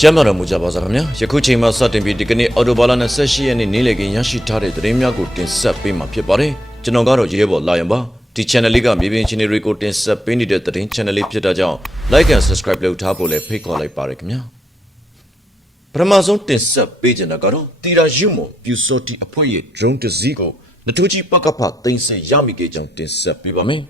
ကျမ်းမာတော်မူကြပါစားခင်ဗျာယခုချိန်မှစတင်ပြီးဒီကနေ့အော်တိုဘာလ28ရက်နေ့နေ့လည်ခင်းရရှိထားတဲ့သတင်းများကိုတင်ဆက်ပေးမှာဖြစ်ပါတယ်ကျွန်တော်ကတော့ရဲဘော်လာရန်ပါဒီ channel လေးကမြေပြင်ချင်းတွေကိုတင်ဆက်ပေးနေတဲ့သတင်း channel လေးဖြစ်တာကြောင့် like and subscribe လုပ်ထားဖို့လည်းဖိတ်ခေါ်လိုက်ပါရခင်ဗျာပထမဆုံးတင်ဆက်ပေးချင်တာကတော့တီရာယူမွန်ပြူစောတီအဖွဲ့ရဲ့ drone တစ်စီးကိုနထိုးကြီးပကဖသိမ်းဆည်းရမိခဲ့ကြောင်းတင်ဆက်ပေးပါမယ်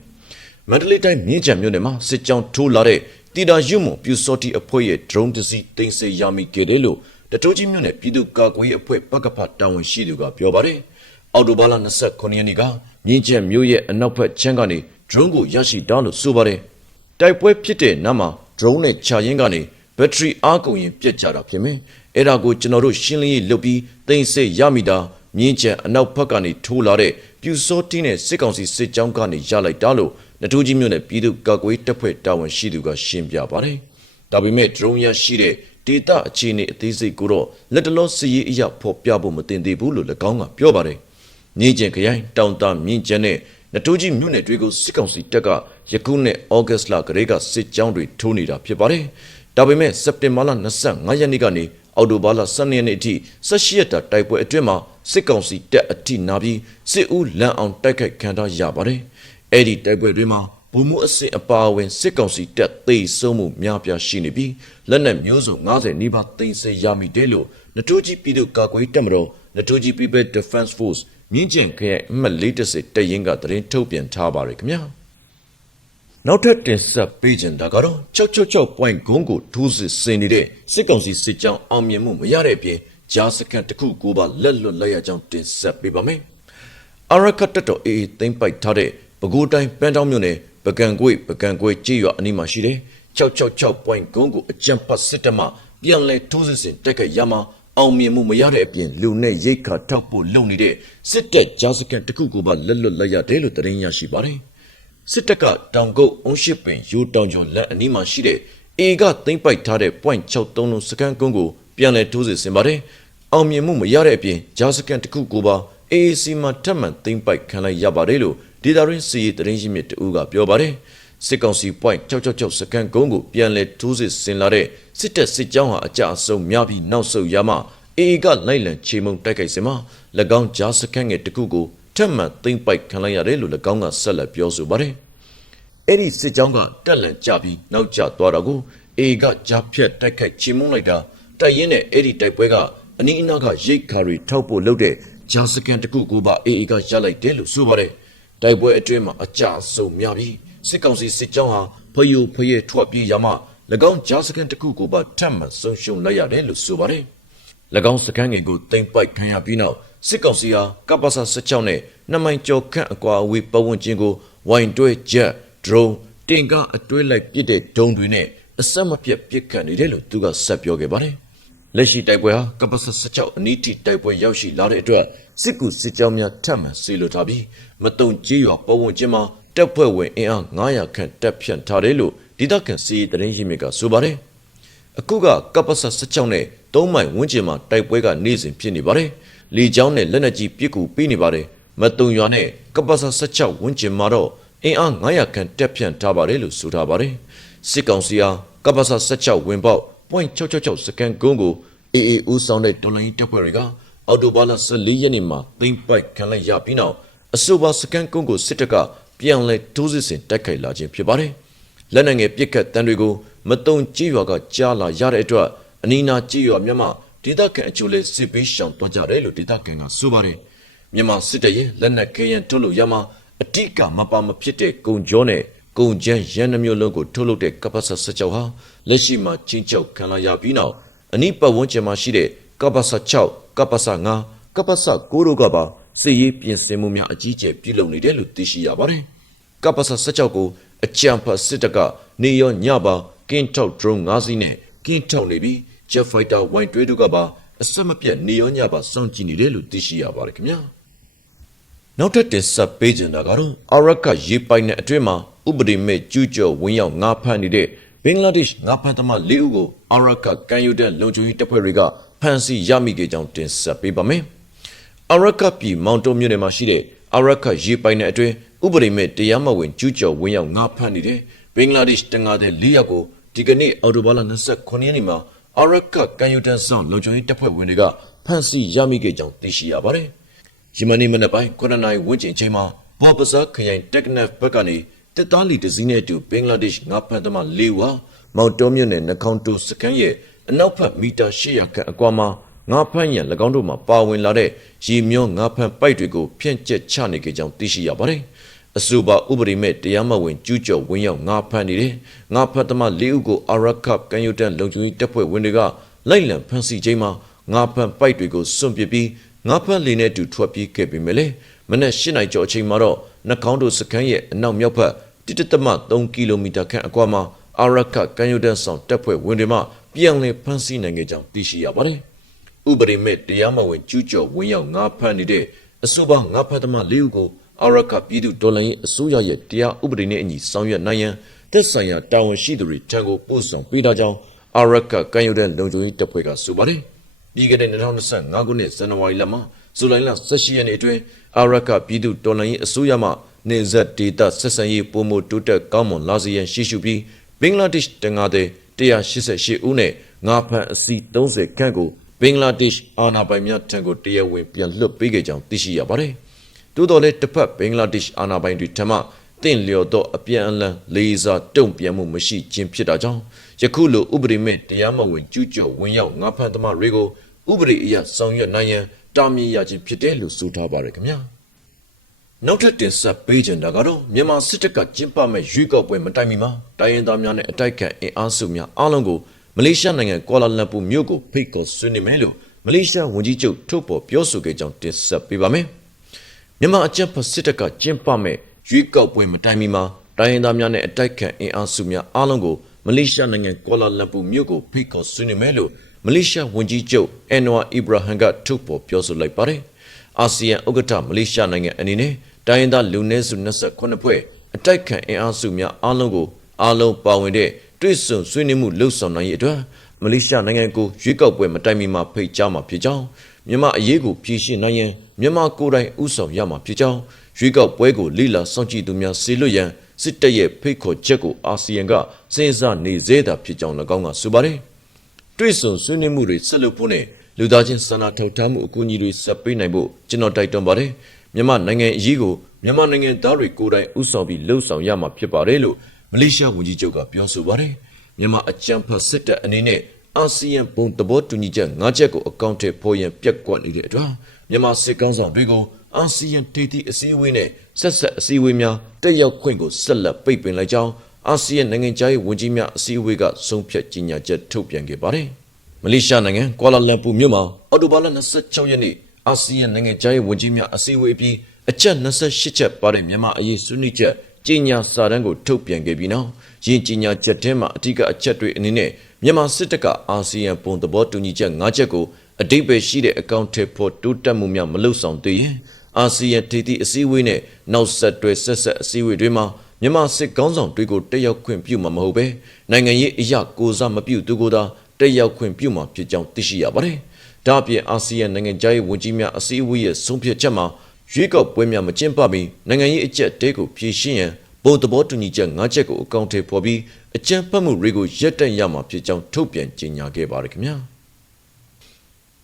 မန္တလေးတိုင်းမြင်းချံမြို့နယ်မှာစစ်ကြောင်းထိုးလာတဲ့ တီတာယူမွန်ပြူစောတီအဖွဲ့ရဲ့ drone တစ်စီးတင်ဆက်ရမိခဲ့တယ်လို့တတိုးကြီးမြို့နယ်ပြည်သူ့ကာကွယ်ရေးအဖွဲ့ပကဖတာဝန်ရှိသူကပြောပါတယ်။အော်တိုဘာလ29ရက်နေ့ကမြင်းချံမြို့ရဲ့အနောက်ဘက်ချမ်းကနေ drone ကိုရရှိတာလို့ဆိုပါတယ်။တိုက်ပွဲဖြစ်တဲ့နောက်မှာ drone နဲ့ချရင်းကနေဘက်ထရီအားကုန်ရင်ပြတ်ကြတာဖြစ်မယ်။အဲ့ဒါကိုကျွန်တော်တို့ရှင်းလင်းရေးလုပ်ပြီးတင်ဆက်ရမိတာမြင်းချံအနောက်ဘက်ကနေထိုးလာတဲ့ပြူစောတီနဲ့စစ်ကောင်စီစစ်ကြောင်းကနေရလိုက်တာလို့ နထိုးကြီးမြို့နယ်ပြည်သူ့ကာကွယ်တပ်ဖွဲ့တာဝန်ရှိသူကရှင်းပြပါတယ်။ဒါပေမဲ့ drone ရရှိတဲ့ဒေတာအခြေအနေအသေးစိတ်ကိုတော့လက်တလောစည်ရေးအရာဖော်ပြဖို့မတင်သေးဘူးလို့၎င်းကပြောပါတယ်။မြင်းကျင်ခရိုင်တောင်တာမြင်းကျန်နဲ့နထိုးကြီးမြို့နယ်တွေကိုစစ်ကောင်စီတပ်ကယခုနှစ်ဩဂတ်လကလေးကစစ်ကြောင်းတွေထိုးနေတာဖြစ်ပါတယ်။ဒါပေမဲ့စက်တင်ဘာလ25ရက်နေ့ကနေအောက်တိုဘာလ12ရက်နေ့အထိ18ရက်တာတိုက်ပွဲအတွင်းမှာစစ်ကောင်စီတပ်အထိနာပြီးစစ်ဦးလန်အောင်တိုက်ခိုက်ခံထားရပါတယ်။ အဲ့ဒီတိုက်ပွဲတွေမှာဗိုလ်မှူးအဆင့်အပါအဝင်စစ်ကောင်စီတပ်သိမ်းဆုံးမှုများပြားရှိနေပြီးလက်နက်မျိုးစုံ90နီးပါးသိမ်းဆည်းရမိတယ်လို့နထိုးကြီးပြည်သူ့ကာကွယ်ရေးတပ်မတော်နထိုးကြီး People Defense Force မြင်းကျင်ခရိုင်အမှတ်410တရင်ကသတင်းထုတ်ပြန်ထားပါတယ်ခင်ဗျာ။နောက်ထပ်တင်ဆက်ပေးခြင်းတာကတော့666 point ဂုံးကိုထိုးစစ်ဆင်နေတဲ့စစ်ကောင်စီစစ်ကြောင်းအောင်မြင်မှုမရတဲ့အပြင်ဂျာစကန်တစ်ခုကိုပါလက်လွတ်လိုက်ရကြောင်းတင်ဆက်ပေးပါမယ်။အရကတ်တတော်အေးသိမ့်ပိုက်ထားတဲ့ ပဲခူးတိုင်းပန်းတောင်းမြို့နယ်ပကံကွေ့ပကံကွေ့ကြေးရွာအနီးမှာရှိတဲ့666 point ဂုံးကိုအကြံဖတ်စစ်တပ်မှပြန်လဲထိုးစစ်ဆင်တက်ခဲ့ရမှာအောင်မြင်မှုမရတဲ့အပြင်လူနဲ့ရိတ်ခါထောက်ဖို့လုပ်နေတဲ့စစ်တပ်ဂျာစကန်တစ်ခုကိုပါလက်လွတ်လိုက်ရတယ်လို့သတင်းရရှိပါတယ်။စစ်တပ်ကတောင်ကုတ်အုံးရှိပင်ရိုးတောင်ကျော်လက်အနီးမှာရှိတဲ့အေကသိမ့်ပိုက်ထားတဲ့ point 63လုံးစကန်ကုန်းကိုပြန်လဲထိုးစစ်ဆင်ပါတယ်။အောင်မြင်မှုမရတဲ့အပြင်ဂျာစကန်တစ်ခုကိုပါ AAC မှာထပ်မံသိမ့်ပိုက်ခံလိုက်ရပါတယ်လို့ ဒေတာရင်းစီသတင်းရင်းမြစ်တူကပြောပါတယ်။စစ်ကောင်စီ point 666စကန်ကုန်းကိုပြန်လဲထိုးစစ်ဆင်လာတဲ့စစ်တပ်စစ်ကြောင်းဟာအကြအဆုံးများပြီးနောက်ဆုတ်ရမှအေကလိုက်လံချေမှုန်တိုက်ခိုက်စမှာ၎င်းဂျာစကန်ငယ်တစ်ခုကိုထပ်မံသိမ့်ပိုက်ခံလိုက်ရတယ်လို့၎င်းကဆက်လက်ပြောဆိုပါတယ်။အဲ့ဒီစစ်ကြောင်းကတက်လန်ကြပြီးနောက်ကျသွားတာကိုအေကဂျာဖြတ်တိုက်ခိုက်ချေမှုန်လိုက်တာတိုက်ရင်နဲ့အဲ့ဒီတိုက်ပွဲကအနီးအနားကရိတ်ခါတွေထောက်ဖို့လုပ်တဲ့ဂျာစကန်တစ်ခုကိုပါအေအေကရလိုက်တယ်လို့ဆိုပါတယ်။ တိုက်ပွဲအတွင်းမှာအကြအဆုံးများပြီးစစ်ကောင်စီစစ်ကြောင်းဟာဖယိုဖယဲထွက်ပြေးရမှ၎င်းဂျာစကန်တစ်ခုကိုပါထပ်မံဆုံးရှုံးလိုက်ရတယ်လို့ဆိုပါတယ်။၎င်းစကန်ငယ်ကိုတင်ပိုက်ခံရပြီးနောက်စစ်ကောင်စီဟာကပ္ပစာ16နဲ့နှမိုင်ကျော်ခန့်အကွာအဝေးပတ်ဝန်းကျင်ကိုဝိုင်တွဲဂျက်ဒရုန်းတင်ကားအတွဲလိုက်ပစ်တဲ့ဒုံးတွေနဲ့အဆက်မပြတ်ပစ်ခတ်နေတယ်လို့သူကဆက်ပြောခဲ့ပါတယ်။ လက်ရှိတိုက်ပွဲဟာကပ္ပစာ16အနီးထိတိုက်ပွဲရောက်ရှိလာတဲ့အတွက်စစ်ကူစစ်ကြောင်းများထပ်မံဆေးလွတ်ထားပြီးမတုံကြီးရွာပတ်ဝန်းကျင်မှာတပ်ဖွဲ့ဝင်အင်အား900ခန့်တပ်ဖြန့်ထားတယ်လို့ဒေသခံစီးတရင်ရင်းမြစ်ကဆိုပါတယ်။အခုကကပ္ပစာ16နဲ့3မိုင်ဝန်းကျင်မှာတိုက်ပွဲကနေ့စဉ်ဖြစ်နေပါတယ်။လေကြောင်းနဲ့လက်နက်ကြီးပစ်ကူပေးနေပါတယ်။မတုံရွာနဲ့ကပ္ပစာ16ဝန်းကျင်မှာတော့အင်အား900ခန့်တပ်ဖြန့်ထားပါတယ်လို့ဆိုထားပါတယ်။စစ်ကောင်စီဟာကပ္ပစာ16ဝင်ပေါက် .666 စကန်ကုန်းကို အေအေဦးဆောင်တဲ့တော်လိုင်းတပ်ဖွဲ့တွေကအော်တိုဘာလ14ရက်နေ့မှာသိမ်းပိုက်ခံလိုက်ရပြီးနောက်အဆိုပါစကန်ကုန်းကိုစစ်တပ်ကပြန်လည်ထိုးစစ်ဆင်တိုက်ခိုက်လာခြင်းဖြစ်ပါတယ်။လက်နက်ငယ်ပစ်ခတ်တန်းတွေကိုမတုံကြည်ရွာကကြားလာရတဲ့အတွက်အနီးနာကြည်ရွာမြန်မာဒေသခံအချို့လည်းစစ်ပေးရှောင်သွားကြတယ်လို့ဒေသခံကဆိုပါတယ်။မြန်မာစစ်တပ်ရဲ့လက်နက်ခဲယံထုတ်လို့ရမှာအတိကမပါမဖြစ်တဲ့ကုံကျော်နဲ့ကုံချမ်းရန်နှမျိုးလုံးကိုထုတ်လုပ်တဲ့ကပ္ပဆစကြောဟာလက်ရှိမှာချင်းချောက်ခံလာရပြီးနောက် အနိပတ်ဝန်းကျင်မှာရှိတဲ့ကပ္ပဆ6ကပ္ပဆ9ကပ္ပဆ9တို့ကပါစစ်ရေးပြင်ဆင်မှုများအကြီးအကျယ်ပြုလုပ်နေတယ်လို့သိရှိရပါတယ်။ကပ္ပဆ16ကိုအကြံဖတ်စစ်တပ်ကနေရောညပါကင်းထောက် drone 5စီးနဲ့ကင်းထောက်နေပြီး jet fighter ဝိုင်းတွေတို့ကပါအဆက်မပြတ်နေရောညပါစောင့်ကြည့်နေတယ်လို့သိရှိရပါတယ်ခင်ဗျာ။နောက်ထပ်တင်ဆက်ပေးချင်တာကတော့အာရကရေပိုင်တဲ့အတွင်းမှာဥပဒေမဲ့ကျူးကျော်ဝင်ရောက်ငါးဖမ်းနေတဲ့ဘ င်္ဂလားဒေ့ရှ်ငါးဖမ်းသမား၄ဦးကိုအာရကကန်ယူတဲ့လုံခြုံရေးတပ်ဖွဲ့တွေကဖမ်းဆီးရမိခဲ့ကြောင်းတင်ဆက်ပေးပါမယ်။အာရကပြည်မောင်တုံမြို့နယ်မှာရှိတဲ့အာရကရေပိုင်တဲ့အတွင်းဥပဒေမဲ့တရားမဝင်ကျူးကျော်ဝင်ရောက်ငါးဖမ်းနေတဲ့ဘင်္ဂလားဒေ့ရှ်တန်ငါတဲ့၄ယောက်ကိုဒီကနေ့အော်တိုဘာလ29ရက်နေ့မှာအာရကကန်ယူတန်ဆောင်လုံခြုံရေးတပ်ဖွဲ့ဝင်တွေကဖမ်းဆီးရမိခဲ့ကြောင်းသိရှိရပါတယ်။ယမနီမနက်ပိုင်း9နာရီဝန်းကျင်ချိန်မှာဘော်ပဇာခရိုင်တက်ကနက်ဘက်ကနေ တက်သားလီတစည်းနဲ့အတူဘင်္ဂလားဒေ့ရှ်ငါးဖမ်းသမား၄ဦးဟာမော်တော်မြို့နယ်နှကောင်းတိုစကန်ရဲ့အနောက်ဘက်မီတာ800ခန့်အကွာမှာငါးဖမ်းရန်၎င်းတို့မှာပါဝင်လာတဲ့ရေမျောငါးဖမ်းပိုက်တွေကိုဖြန့်ကျက်ချနေကြကြောင်းသိရှိရပါတယ်။အဆိုပါဥပဒေမဲ့တရားမဝင်ကျူးကျော်ဝင်ရောက်ငါးဖမ်းနေတဲ့ငါးဖမ်းသမား၄ဦးကိုအာရခပ်ကန်ယူတန်လုံခြုံရေးတပ်ဖွဲ့ဝင်တွေကလိုက်လံဖမ်းဆီးချိန်မှာငါးဖမ်းပိုက်တွေကိုစွန့်ပစ်ပြီးငါးဖမ်းလေနဲ့အတူထွက်ပြေးခဲ့ပေမဲ့လည်းမနက်၈နာရီကျော်အချိန်မှာတော့နှကောင်းတို့စခန်းရဲ့အနောက်မြောက်ဘက် 1.3ကီလိုမီတာခန့်အကွာမှာအာရခကန်ယူတန်ဆောင်တပ်ဖွဲ့ဝင်တွေမှပြန်လည်ဖမ်းဆီးနိုင်ခဲ့ကြောင်းသိရှိရပါတယ်။ဥပဒေမဲ့တရားမဝင်ကျူးကျော်ဝင်ရောက်ငါးဖမ်းနေတဲ့အဆိုပါငါးဖမ်းသမား၄ဦးကိုအာရခပြည်သူဒေါ်လာရေးအစိုးရရဲ့တရားဥပဒေနဲ့အညီဆောင်ရွက်နိုင်ရန်သက်ဆိုင်ရာတာဝန်ရှိသူတွေထံကိုပို့ဆောင်ပေးထားကြောင်းအာရခကန်ယူတန်လုံခြုံရေးတပ်ဖွဲ့ကဆိုပါတယ်။ပြီးခဲ့တဲ့2025ခုနှစ်ဇန်နဝါရီလမှာဇူလိုင်လ18ရက်နေ့အတွင်းအာရခပြည်သူတော်လှန်ရေးအစိုးရမှ နေဇက်ဒေတာဆက်ဆံရေးပုံမတိုးတက်ကောင်းမွန်လာစေရန်ရှိရှုပြီးဘင်္ဂလားဒေ့ရှ်တန်ငါတဲ့188ဦးနဲ့ငါးဖန်အစီ30ခန့်ကိုဘင်္ဂလားဒေ့ရှ်အာဏာပိုင်များထံကိုတရားဝင်ပြန်လွှတ်ပေးခဲ့ကြောင်းသိရှိရပါတယ်။သို့တော်လည်းတစ်ဖက်ဘင်္ဂလားဒေ့ရှ်အာဏာပိုင်တွေထံမှတင့်လျော်သောအပြန်အလှန်လေးစားတုံ့ပြန်မှုမရှိခြင်းဖြစ်တာကြောင့်ယခုလိုဥပဒေမဲ့တရားမဝင်ကျူးကျော်ဝင်ရောက်ငါးဖန်သမားတွေကိုဥပဒေအရဆောင်ရွက်နိုင်ရန်တာမြင်ရခြင်းဖြစ်တယ်လို့ဆိုထားပါတယ်ခင်ဗျာ နောက်ထပ်တင်ဆက်ပေးချင်တာကတော့မြန်မာစစ်တပ်ကကျင်းပမဲ့ရွေးကောက်ပွဲမတိုင်မီမှာတိုင်းရင်းသားများနဲ့အတိုက်ခံအင်အားစုများအားလုံးကိုမလေးရှားနိုင်ငံကွာလာလမ်ပူမြို့ကိုဖိတ်ခေါ်ဆွေးနွေးမယ်လို့မလေးရှားဝန်ကြီးချုပ်ထုတ်ပေါ်ပြောဆိုခဲ့ကြောင်းတင်ဆက်ပေးပါမယ်မြန်မာအကြမ်းဖက်စစ်တပ်ကကျင်းပမဲ့ရွေးကောက်ပွဲမတိုင်မီမှာတိုင်းရင်းသားများနဲ့အတိုက်ခံအင်အားစုများအားလုံးကိုမလေးရှားနိုင်ငံကွာလာလမ်ပူမြို့ကိုဖိတ်ခေါ်ဆွေးနွေးမယ်လို့မလေးရှားဝန်ကြီးချုပ်အန်နဝါအီဘရာဟန်ကထုတ်ပေါ်ပြောဆိုလိုက်ပါတယ်။အာဆီယံဥက္ကဋ္ဌမလေးရှားနိုင်ငံအနေနဲ့ တိုင်းရင်းသားလူနည်းစု28ဖွဲ့အတိုက်ခံအင်အားစုများအားလုံးကိုအားလုံးပါဝင်တဲ့တွေ့ဆုံဆွေးနွေးမှုလှုပ်ဆောင်နိုင်ရေးအတွက်မလေးရှားနိုင်ငံကိုရွေးကောက်ပွဲမတိုင်မီမှာဖိတ်ကြားမှာဖြစ်ကြောင်းမြန်မာအရေးကိုပြည်ရှင်းနိုင်ရင်မြန်မာကိုယ်တိုင်ဥဆောင်ရမှာဖြစ်ကြောင်းရွေးကောက်ပွဲကိုလိလာစောင့်ကြည့်သူများစေလွတ်ရန်စစ်တပ်ရဲ့ဖိတ်ခေါ်ချက်ကိုအာဆီယံကစဉ်းစားနေသေးတာဖြစ်ကြောင်း၎င်းကဆိုပါတယ်။တွေ့ဆုံဆွေးနွေးမှုတွေဆက်လုပ်ဖို့နဲ့လူသားချင်းစာနာထောက်ထားမှုအကူအညီတွေဆက်ပေးနိုင်ဖို့ကျွန်တော်တိုက်တွန်းပါတယ်။ မြန်မာနိုင်ငံအရေးကိုမြန်မာနိုင်ငံသားတွေကိုယ်တိုင်ဥဆောင်ပြီးလှုပ်ဆောင်ရမှာဖြစ်ပါတယ်လို့မလေးရှားဝန်ကြီးချုပ်ကပြောဆိုပါတယ်။မြန်မာအကြံဖတ်စစ်တပ်အနေနဲ့အာဆီယံဘုံသဘောတူညီချက်၅ချက်ကိုအကောင့်ထဲပေါ်ရင်ပြက်ကွက်နေတဲ့အတွက်မြန်မာစစ်ကောင်ဆောင်တွေကိုအာဆီယံဒေသအစည်းအဝေးနဲ့ဆက်ဆက်အစည်းအဝေးများတက်ရောက်ခွင့်ကိုဆက်လက်ပိတ်ပင်လိုက်ကြောင်းအာဆီယံနိုင်ငံခြားရေးဝန်ကြီးများအစည်းအဝေးကဆုံးဖြတ်ကြေညာချက်ထုတ်ပြန်ခဲ့ပါတယ်။မလေးရှားနိုင်ငံကွာလာလမ်ပူမြို့မှာအော်တိုဘာလ26ရက်နေ့ အာဆီယံနိုင်ငံခြားရေးဝန်ကြီးများအစည်းအဝေးပြီးအချက်28ချက်ပါတဲ့မြန်မာအရေးဆွေးနွေးချက်ကြေညာစာတမ်းကိုထုတ်ပြန်ခဲ့ပြီးနောက်ယင်းကြေညာချက်ထဲမှာအထူးအချက်တွေအနေနဲ့မြန်မာစစ်တပ်ကအာဆီယံပုံသဘောတူညီချက်၅ချက်ကိုအတိတ်ပဲရှိတဲ့အကောင့်ထဲပေါ်တိုးတက်မှုများမလုပ်ဆောင်သေးရင်အာဆီယံဒေသအစည်းအဝေးနဲ့နောက်ဆက်တွဲဆက်ဆက်အစည်းအဝေးတွေမှာမြန်မာစစ်ကောင်းဆောင်တွေကိုတက်ရောက်ခွင့်ပြုမှာမဟုတ်ပဲနိုင်ငံရေးအရာကိုစားမပြုသူကိုသာတက်ရောက်ခွင့်ပြုမှာဖြစ်ကြောင်းသိရှိရပါတယ်။ ဒါ့အပြင်အာဆီယံနိုင်ငံခြားရေးဝန်ကြီးများအစည်းအဝေးရဲ့ဆုံးဖြတ်ချက်မှာရွေးကောက်ပွဲများမကျင်းပမီနိုင်ငံရေးအကြက်တဲကိုဖြည့်ရှင်းရန်ဘုံသဘောတူညီချက်၅ချက်ကိုအကောင့်ထဲပေါ်ပြီးအကြံဖတ်မှုတွေကိုရပ်တန့်ရမှာဖြစ်ကြောင်းထုတ်ပြန်ကြေညာခဲ့ပါတယ်ခင်ဗျာ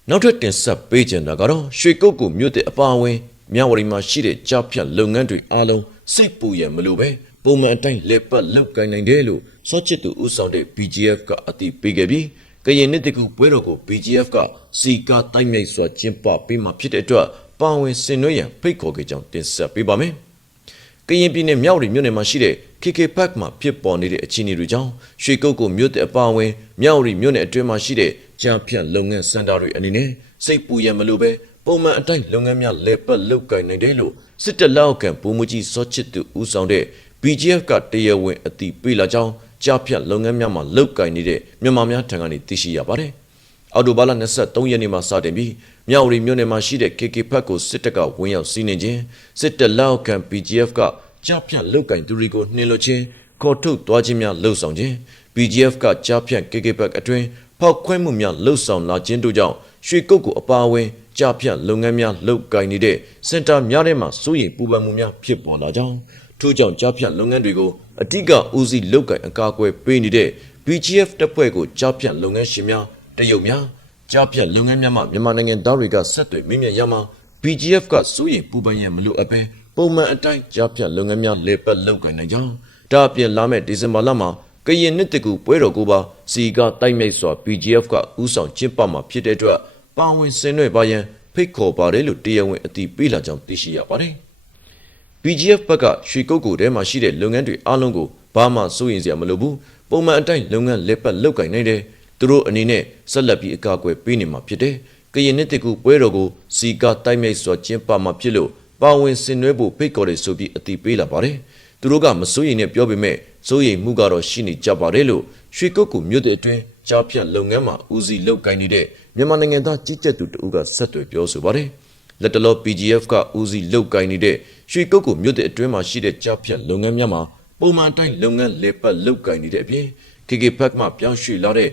နောက်ထပ်တင်ဆက်ပေးချင်တာကတော့ရွှေကုတ်ကူမြို့တဲ့အပါအဝင်မြဝတီမှာရှိတဲ့ကြားဖြတ်လုပ်ငန်းတွေအားလုံးစိတ်ပူရမလို့ပဲပုံမှန်အတိုင်းလက်ပတ်လောက်ကိုင်းနိုင်တယ်လို့စောချစ်သူဦးဆောင်တဲ့ BGF ကအသိပေးခဲ့ပြီး ကရင်နှစ်တကူပွဲတော်ကို BGF ကစီကာတိုက်မြိုက်စွာကျင်းပပေးမှဖြစ်တဲ့အတွက်ပါဝင်ဆင်နွှဲရန်ဖိတ်ခေါ်ခဲ့ကြောင်းတင်ဆက်ပေးပါမယ်။ကရင်ပြည်နယ်မြောက်ရီမြို့နယ်မှာရှိတဲ့ KK Park မှာဖြစ်ပေါ်နေတဲ့အခြေအနေတွေကြောင့်ရွှေကုတ်ကိုမြို့တဲ့အပါအဝင်မြောက်ရီမြို့နယ်အတွင်းမှာရှိတဲ့ကြံဖြန့်လုပ်ငန်းစင်တာတွေအနေနဲ့စိတ်ပူရမလို့ပဲပုံမှန်အတိုင်းလုပ်ငန်းများလက်ပတ်လုပ်ကိုင်နိုင်တယ်လို့စစ်တပ်လက်အောက်ခံပုံမှုကြီးစောချစ်သူဦးဆောင်တဲ့ BGF ကတရားဝင်အသိပေးလာကြောင်း ကြားဖြတ်လုပ်ငန်းများမှာလုပ်ကိုင်နေတဲ့မြန်မာများထံကနေသိရှိရပါတယ်။အော်တိုဘာလ23ရက်နေ့မှာစတင်ပြီးမြောက်ရီမြို့နယ်မှာရှိတဲ့ KK ဖက်ကိုစစ်တပ်ကဝင်ရောက်စီးနင်းခြင်းစစ်တပ်လက်အောက်ခံ BGF ကကြားဖြတ်လုပ်ကိုင်သူတွေကိုနှင်လွှတ်ခြင်းခေါ်ထုတ်သွားခြင်းများလှုပ်ဆောင်ခြင်း BGF ကကြားဖြတ် KK ဖက်အတွင်းဖောက်ခွဲမှုများလှုပ်ဆောင်လာခြင်းတို့ကြောင့်ရွှေကုတ်ကိုအပါအဝင်ကြားဖြတ်လုပ်ငန်းများလုပ်ကိုင်နေတဲ့စင်တာများထဲမှာစိုးရိမ်ပူပန်မှုများဖြစ်ပေါ်လာကြောင်း ထို့ကြောင့်ကြားဖြတ်လုပ်ငန်းတွေကိုအတိကဦးစီးလုပ်ကိုင်အကာအကွယ်ပေးနေတဲ့ BGF တပ်ဖွဲ့ကိုကြားဖြတ်လုပ်ငန်းရှင်များတရုတ်များကြားဖြတ်လုပ်ငန်းများမှမြန်မာနိုင်ငံသားတွေကဆက်သွယ်မိမြတ်ရမှာ BGF ကစိုးရိမ်ပူပန်ရမလို့အပဲပုံမှန်အတိုင်းကြားဖြတ်လုပ်ငန်းများလေပတ်လုပ်ကိုင်နိုင်ကြောင်းဒါအပြင်လာမယ့်ဒီဇင်ဘာလမှာကရင်နှစ်တကူပွဲတော်ကိုပါစီကတိုက်မြိုက်စွာ BGF ကဥဆောင်ကျင်းပမှာဖြစ်တဲ့အတွက်ပါဝင်ဆင်နွှဲပါရန်ဖိတ်ခေါ်ပါတယ်လို့တရားဝင်အတည်ပြုလာကြောင်းသိရှိရပါတယ် BGF ဘက်ကရွှေကုတ်ကူထဲမှာရှိတဲ့လုပ်ငန်းတွေအားလုံးကိုဘာမှစိုးရိမ်စရာမလိုဘူးပုံမှန်အတိုင်းလုပ်ငန်းလက်ပတ်လုပ်ကင်နိုင်တယ်သူတို့အနေနဲ့ဆက်လက်ပြီးအကာအကွယ်ပေးနေမှာဖြစ်တယ်ကရင်နှစ်တကူပွဲတော်ကိုစီကာတိုက်မြိုက်စွာကျင်းပမှာဖြစ်လို့ပါဝင်ဆင်နွှဲဖို့ဖိတ်ခေါ်တယ်ဆိုပြီးအတည်ပေးလာပါတယ်သူတို့ကမစိုးရိမ်နဲ့ပြောပေမဲ့စိုးရိမ်မှုကတော့ရှိနေကြပါတယ်လို့ရွှေကုတ်ကူမြို့တဲ့အတွင်းကြားဖြတ်လုပ်ငန်းမှာဦးစီးလုပ်ကိုင်နေတဲ့မြန်မာနိုင်ငံသားကြီးကြပ်သူတဦးကဆက်သွယ်ပြောဆိုပါတယ်လက်တလော PGF ကဦးစီးလုပ်ကိုင်နေတဲ့ ရွှေကုတ်ကိုမြို့တဲ့အတွင်းမှာရှိတဲ့ကြားဖြတ်လုပ်ငန်းများမှာပုံမှန်တိုင်းလုပ်ငန်းလေပတ်လုပ်ကိုင်နေတဲ့အပြင် KK Pack မှာပြောင်းရွှေ့လာတဲ့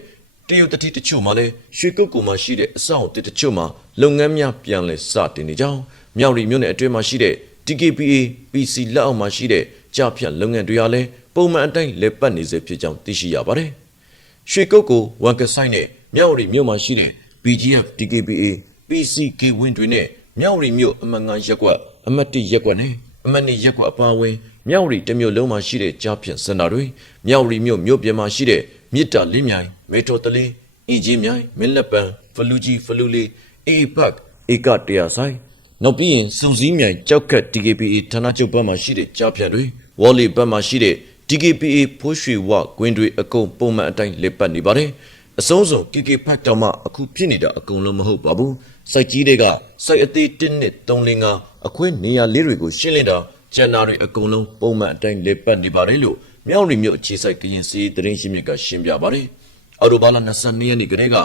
တရုတ်တတိတချို့မှာလည်းရွှေကုတ်ကိုမှာရှိတဲ့အဆောက်အအုံတချို့မှာလုပ်ငန်းများပြန်လည်စတင်နေကြောင်းမြောက်ရီမြို့နယ်အတွင်းမှာရှိတဲ့ TKPA PC လက်အောက်မှာရှိတဲ့ကြားဖြတ်လုပ်ငန်းတွေဟာလည်းပုံမှန်အတိုင်းလေပတ်နေစေဖြစ်ကြောင်းသိရှိရပါတယ်။ရွှေကုတ်ကိုဝန်ကဆိုင်နဲ့မြောက်ရီမြို့မှာရှိတဲ့ BGF DKBA PCK ဝင်တွေနဲ့မြောက်ရီမြို့အမှတ်9ရပ်ကွက် အမှတ်1ရပ်ကွက်နဲ့အမှတ်2ရပ်ကွက်အပါအဝင်မြောက်ရီတစ်မြို့လုံးမှာရှိတဲ့ကြားဖြတ်စင်တာတွေမြောက်ရီမြို့မြို့ပြင်မှာရှိတဲ့မြစ်တာလင်းမြိုင်မေတ္တာတလင်းအင်ဂျင်မြိုင်မင်းလက်ပံဖလူကြီးဖလူလေးအေးပတ်ဧကတရားဆိုင်နောက်ပြီးရင်စုံစည်းမြိုင်ကြောက်ကတ် DKPA ဌာနချုပ်ဘက်မှာရှိတဲ့ကြားဖြတ်တွေဝေါ်လီဘက်မှာရှိတဲ့ DKPA ဖိုးရွှေဝကွင်းတွေအကုန်ပုံမှန်အတိုင်းလက်ပတ်နေပါတယ်။အဆုံးစုံ KK ဖတ်တော်မှအခုဖြစ်နေတာအကုန်လုံးမဟုတ်ပါဘူး။ စိုက်ကြီးတွေကစိုက်အသေး1နှစ်305အခွင့်နေရာလေးတွေကိုရှင်းလင်းတာကျန်တာတွေအကုန်လုံးပုံမှန်အတိုင်းလက်ပတ်နေပါတယ်လို့မြောက်ရီမြို့အခြေစိုက်ကရင်စီးသတင်းရှင်းမြစ်ကရှင်းပြပါတယ်။အော်တိုဘာလ22ရက်နေ့ကတည်းက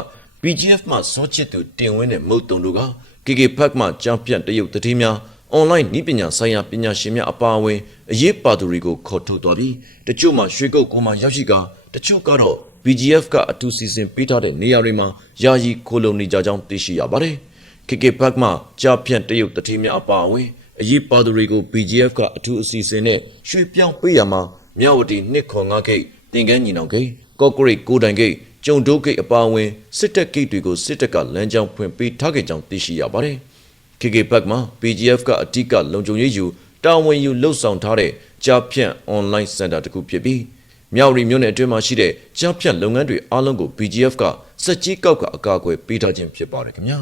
PGF မှစောချစ်သူတင်ဝင်းတဲ့မုတ်တုံတို့က KK ဖတ်မှကြောင်ပြန့်တရုတ်တတိများအွန်လိုင်းနည်းပညာဆိုင်ရာပညာရှင်များအပါအဝင်အရေးပါသူတွေကိုခေါ်ထုတ်သွားပြီးတချို့မှရွှေကုတ်ကွန်မှရောက်ရှိကတချို့ကတော့ BGF ကအထူးစီစဉ်ပေးထားတဲ့နေရာတွေမှာယာယီခိုလုံနေကြကြောင်းသိရှိရပါတယ်။ KK Park မှာကြားဖြန့်တရုတ်တတိများအပါအဝင်အရေးပါသူတွေကို BGF ကအထူးအစီအစဉ်နဲ့ရွှေပြောင်းပေးရမှာမြောက်ဝတီနှစ်ခွန်ငါးဂိတ်တင်ကန်းညီနောင်ဂိတ်ကော့ဂရိတ်ကိုတိုင်ဂိတ်ကျုံတိုးဂိတ်အပါအဝင်စစ်တပ်ဂိတ်တွေကိုစစ်တပ်ကလမ်းကြောင်းဖွင့်ပေးထားခဲ့ကြောင်းသိရှိရပါတယ်။ KK Park မှာ PGF ကအဓိကလုံခြုံရေးယူတာဝန်ယူလှုပ်ဆောင်ထားတဲ့ကြားဖြန့် online center တစ်ခုဖြစ်ပြီး မြောက်ရီမြို့နယ်အတွင်းမှာရှိတဲ့ကြားဖြန့်လုပ်ငန်းတွေအားလုံးကို PGF ကစက်ကြီးကောက်ကအကာအကွယ်ပေးထားခြင်းဖြစ်ပါတယ်ခင်ဗျာ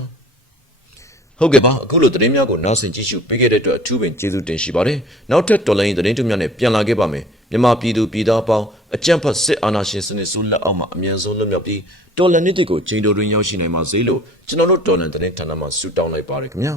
ဟုတ်ကဲ့ပါအခုလိုသတင်းများကိုနားဆင်ကြည့်ရှုပေးခဲ့တဲ့အတွက်အထူးပင်ကျေးဇူးတင်ရှိပါတယ်နောက်ထပ်တော်လိုင်းသတင်းတွေများနဲ့ပြန်လာခဲ့ပါမယ်မြန်မာပြည်သူပြည်သားအပေါင်းအကြံဖတ်စစ်အာဏာရှင်စနစ်ဆိုးလက်အောက်မှာအမြန်ဆုံးလွတ်မြောက်ပြီးတော်လန်နစ်တွေကိုချိန်တော်တွင်ရောက်ရှိနိုင်ပါစေလို့ကျွန်တော်တို့တော်လန်သတင်းဌာနမှဆုတောင်းလိုက်ပါတယ်ခင်ဗျာ